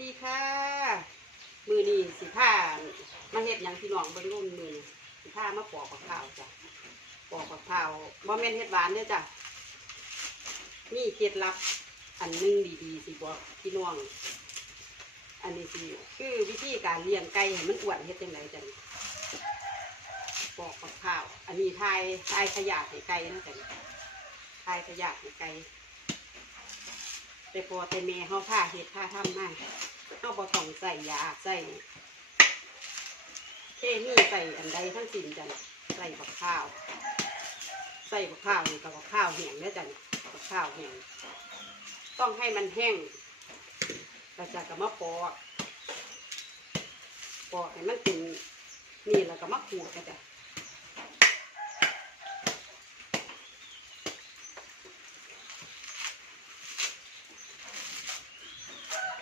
ดีค่ะมือนี้สิผ้ามาเฮ็ดหยังพี่น้องเบิ่งรุ่นมือสิผ้ามาปอกกับข้าวจ้ะปอกกับข้าวบ่แม่นเฮ็ดหวานเด้อจ้ะมีเคล็ดลับอันหนึงดีๆสิบอกพี่น้อง อันนี้สิคือวิธีการเลี้ยงไก่ให้มันอ้วนเฮ็ดจังไดจ้ะปอกกับข้าว อันนี้ทายทายขยะให้ไก่นะจ้ะทายขยะให้ไก่ แต่พอแต่แม่เขาผ้าเฮ็ดผ้าทำมาเขาบ่ต้องใส่ยาใส่เคมีใส่อันใดทั้งสิ้นจันใส่บักข้าว ใส่บักข้าวนี่กับบักข้าวแห้งเด้อจันบักข้าวแห้งต้องให้มันแห้งแล้วจะกับมะปอกปอกให้มันเป็นนี่แล้วก็มะขูดกันจ้ะ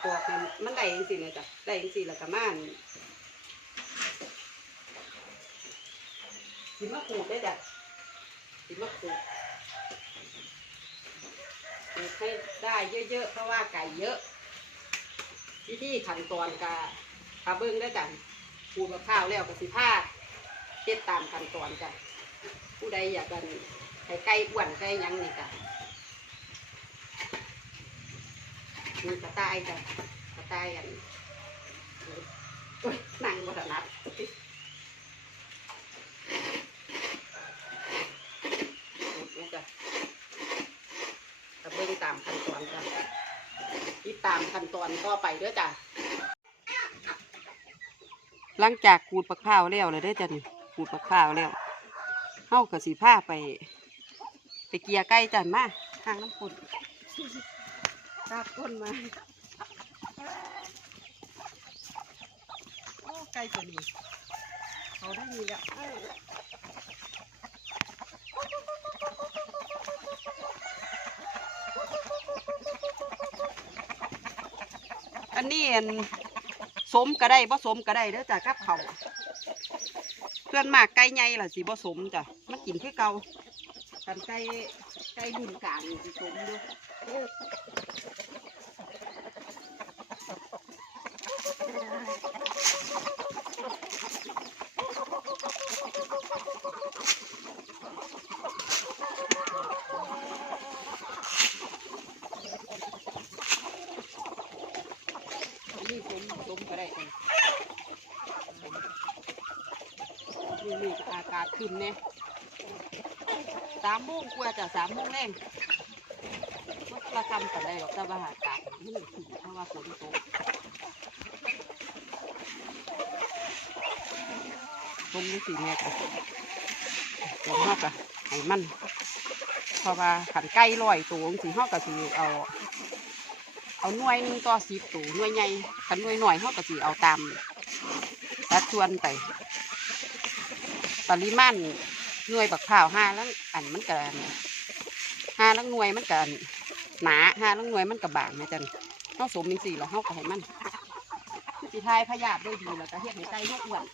ปอกมันได้ยังสิเลยจ้ะได้ยังสิแล้วก็ม่านสิมะขูดได้จ้ะสิมะขูดขูดให้ได้เยอะๆเพราะว่าไก่เยอะวิธีขั้นตอนกะกะเบิ้งได้จ้ะขูดมะพร้าวแล้วก็สิพาเฮ็ดตามขั้นตอนจ้ะผู้ใดอยากกันให้ไก่อ้วนไก่ยังนี่จ้ะ มีกระต่ายจ้ะกระต่ายอันนั่งบนนัดนี่จ้ะกระเบื้องตามขั้นตอนจ้ะติดตามขั้นตอนก็ไปเด้อจ้ะหลังจากขูดปักข้าวแล้วเลยเด้อจ้ะนี่ขูดปักข้าวแล้วเข้ากับสีผ้าไป ไปเกียร์ใกล้จ้ะมาทางน้ำปุ่น ตาก้นมาโอ้ไก่ตัวนี้เขาได้มีแล้วเอ้ยอันนี้อันสมก็ได้บ่สมก็ได้เด้อจ้ะกับเขาวเพื่อนมากไก่ใหญ่ล่ะสิบ่สมจ้ะมันกินคือเก่า กันไก่ไก่รุ่นกลางสิสมอยู่อันนี้สมสมก็ได้กันนี่นี่อากาศขึ้นเนี่ย สามโมงกว่าจะสามโมงแรงมันละคำกันได้หรอกแต่ว่าอากาศมันขึ้นเพราะว่าฝนตกตรงนี้สี่เมตรลงมากอะให้มันเพราะว่าขันใกล้ลอยตัวสีห้อกะสีเอา เอาหน่วยนึงต่อสิบตัวหน่วยใหญ่ขันหน่วยหน่อยเขาก็สิเอาตามสัดส่วนไปปริมาณ หน่วยบักข้าวห้าล้วอันมันกันห้าล้วหน่วยมันกันหนาห้าล้วหน่วยมันกับบางนะจันต้องสมเป็นสี่แล้วเขาก็ให้มันสิทายพยาธิด้วยดีแล้วก็เฮ็ดให้ไก่นกอ้วน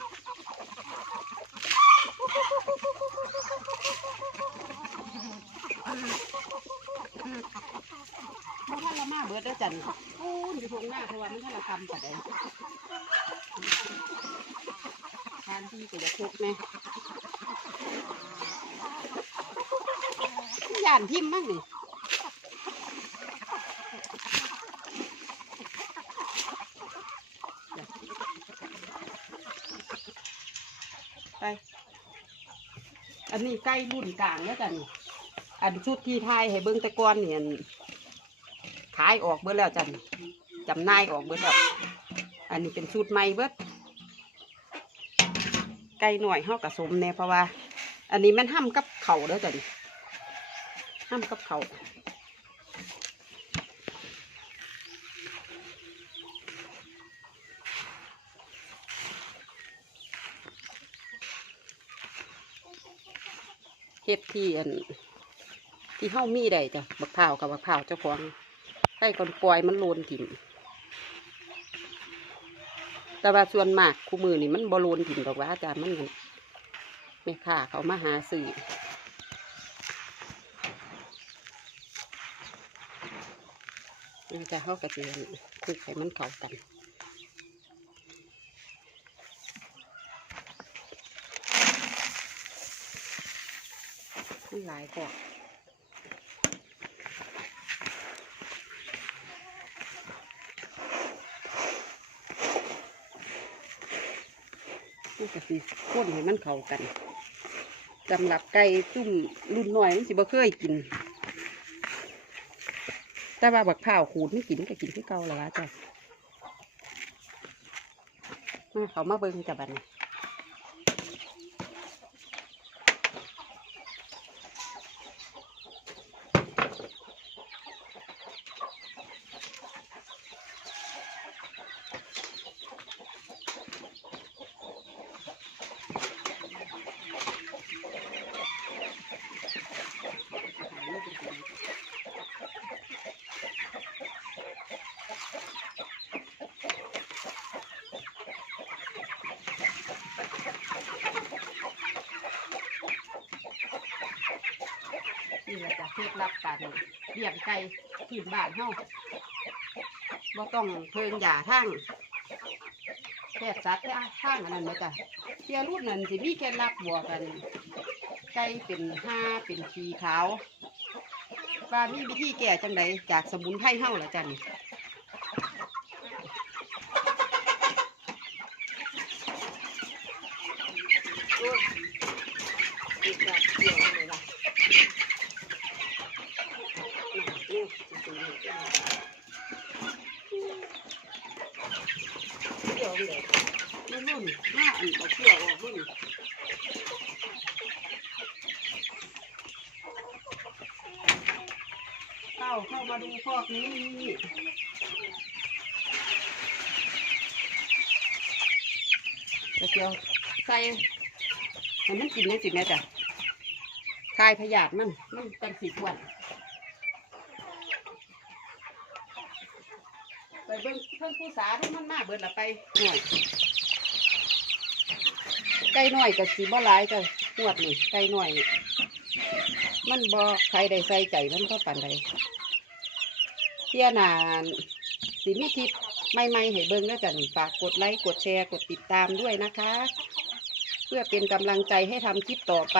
มันท่านละมาเบิดได้อจันโอ้ยอยู่ตรงหน้าเพราะว่ามันท่านละคำแต่ใดทานที่ก็จะทุกแน่ยานทิมพ์มั้งนี่ไป อันนี้ใกล้รุ่นกลางแล้วกันอันชุดที่ทายให้เบิ้งตะกอนเนี่ยขายออกเบิดแล้วจันจำนายออกเบิดแล้วอันนี้เป็นสูตรใหม่เบิดไก่หน่อยเฮากระสมแน่เพราะว่า อันนี้มันห้ำกับเข่าวเด้อจ้ะ นี่ห้ำกับเขาเฮ็ดที่อัน ที่เฮามีได้จ้ะบักพร้ากับบักพร้าเจ้าของไก่ก่อนปล่อยมันโลนถิ่มแต่ว่าส่วนมากคู่มือนี่มันบอลูนถิ่นดอกว่าอาจารย์มันนั่นแม่ค้าเขามาหาซื้อ อืมจะเข้ากับจีคือไขมันเข้ากันมันหลายกว่ามันก็สิข้นให้มันเข้ากันสำหรับไก่ซุ่มรุ่นน้อยมันสิบ่เคยกิน แต่ว่าบักข้าวขูดไม่กินก็กินที่เก่าแล้วล่ะจ้ะเขามาเบิ่งจับบันนะ จ้ะเคล็ดลับการเลี้ยงไก่พื้นบ้านเฮาบ่ต้องเพิงหยาทั้งแพทย์สัตว์ทั้งอันนั้นนะจ้ะเที่ยรุ่นนั้นสิมีเคล็ดลับบวกกัน ไก่เป็นห้าเป็นขีขาวว่ามีวิธีแก่จังใดจากสมุนไพรเฮาละจ้ะนี่โอ้ยอีกแบบเดียวเลยล่ะน่ะ เนี่ยสิๆเนี่ยเดี๋ยวเดี๋ยวรุ่นรุ่นหน้าอันเอาเที่ยวออกรุ่นเข้าเข้ามาดูพอกนี้เดี๋ยวใส่ให้มันกินได้สิแม่จ้ะคายพยาธิมันมันจังสีอ้วน ไปเบิ่งเพิ่งผู้สาที่มันมาเบิดละไปหน่อยไก่น้อยกับสีบ่หลายจ้ะหวดนี่ไก่น้อยนี่มันบ่ใครได้ใส่ใจมันเท่าปันใดเที่ยนานสิมีทิปใหม่ให้เบิ่งแล้วกันฝากกดไลค์กดแชร์กดติดตามด้วยนะคะ เพื่อเป็นกำลังใจให้ทำคลิปต่อไป